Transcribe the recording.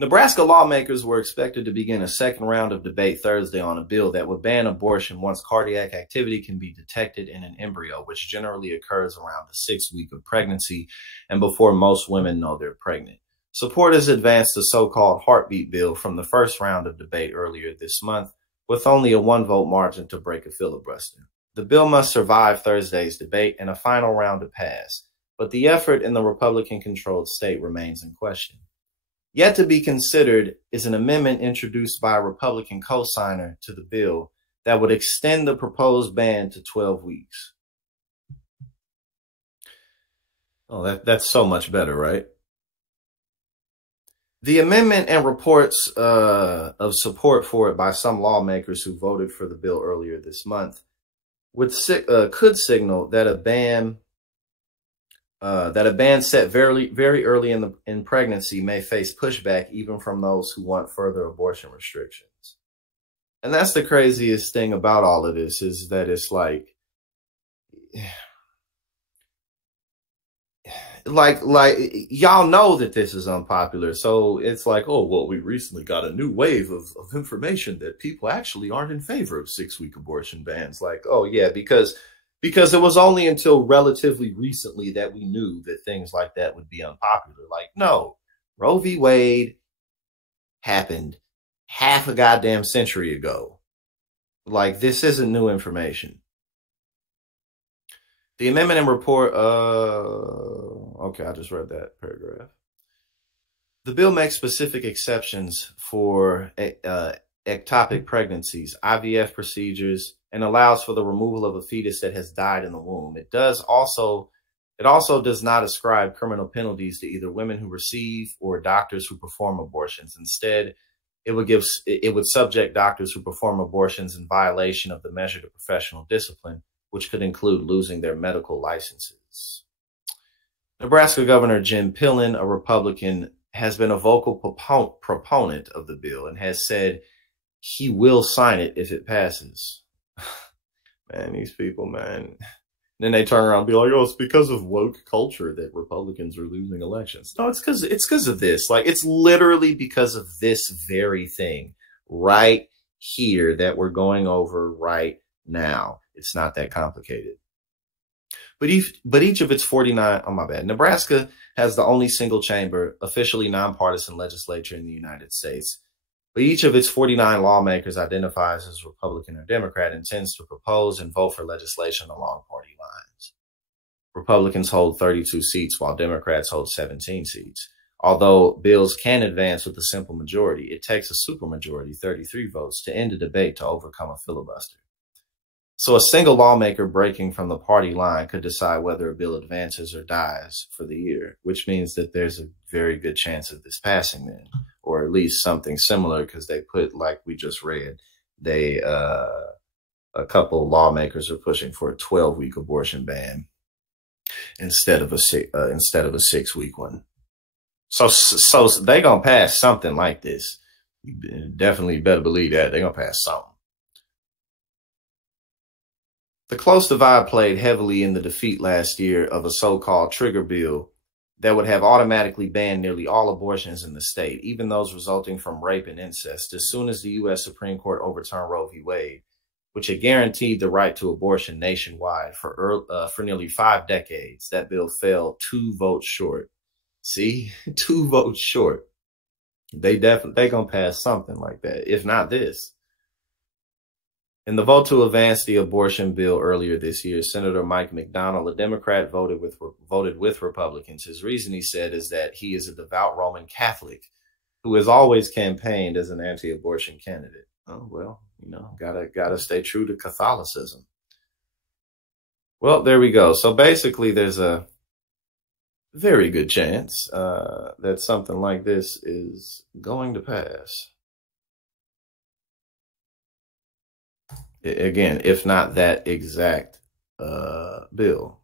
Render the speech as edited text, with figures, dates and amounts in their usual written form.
Nebraska lawmakers were expected to begin a second round of debate Thursday on a bill that would ban abortion once cardiac activity can be detected in an embryo, which generally occurs around the 6th week of pregnancy and before most women know they're pregnant. Supporters advanced the so-called heartbeat bill from the first round of debate earlier this month, with only a one-vote margin to break a filibuster. The bill must survive Thursday's debate and a final round to pass, but the effort in the Republican-controlled state remains in question. Yet to be considered is an amendment introduced by a Republican co-signer to the bill that would extend the proposed ban to 12 weeks. Oh, that's so much better, right? The amendment and reports of support for it by some lawmakers who voted for the bill earlier this month could signal that a ban set very early in pregnancy may face pushback even from those who want further abortion restrictions. And that's the craziest thing about all of this, is that it's like y'all know that this is unpopular. So it's like, oh, well, we recently got a new wave of information that people actually aren't in favor of 6-week abortion bans. Like, oh yeah, because it was only until relatively recently that we knew that things like that would be unpopular. Like, no, Roe v. Wade happened half a goddamn century ago. Like, this isn't new information. The amendment and report, okay, I just read that paragraph. The bill makes specific exceptions for ectopic pregnancies, IVF procedures, and allows for the removal of a fetus that has died in the womb. It also does not ascribe criminal penalties to either women who receive or doctors who perform abortions. Instead, it would subject doctors who perform abortions in violation of the measure to professional discipline, which could include losing their medical licenses. Nebraska Governor Jim Pillen, a Republican, has been a vocal proponent of the bill and has said he will sign it if it passes. Man, these people, man. Then they turn around and be like, oh, it's because of woke culture that Republicans are losing elections. No, it's because of this. Like, it's literally because of this very thing right here that we're going over right now. It's not that complicated. But each of its 49, oh my bad, Nebraska has the only single chamber, officially nonpartisan legislature in the United States. But each of its 49 lawmakers identifies as Republican or Democrat, intends to propose and vote for legislation along party lines. Republicans hold 32 seats while Democrats hold 17 seats. Although bills can advance with a simple majority, it takes a supermajority, 33 votes, to end a debate to overcome a filibuster. So a single lawmaker breaking from the party line could decide whether a bill advances or dies for the year, which means that there's a very good chance of this passing then, or at least something similar, because they put, like we just read, a couple lawmakers are pushing for a 12-week abortion ban instead of a 6-week one. So they gonna pass something like this. You definitely better believe that they're gonna pass something. The close divide played heavily in the defeat last year of a so-called trigger bill that would have automatically banned nearly all abortions in the state, even those resulting from rape and incest, as soon as the U.S. Supreme Court overturned Roe v. Wade, which had guaranteed the right to abortion nationwide for nearly 5 decades. That bill fell 2 votes short. See, 2 votes short. They gonna pass something like that, if not this. In the vote to advance the abortion bill earlier this year, Senator Mike McDonnell, a Democrat, voted with Republicans. His reason, he said, is that he is a devout Roman Catholic who has always campaigned as an anti-abortion candidate. Oh, well, gotta stay true to Catholicism. Well, there we go. So basically, there's a very good chance that something like this is going to pass. Again, if not that exact bill.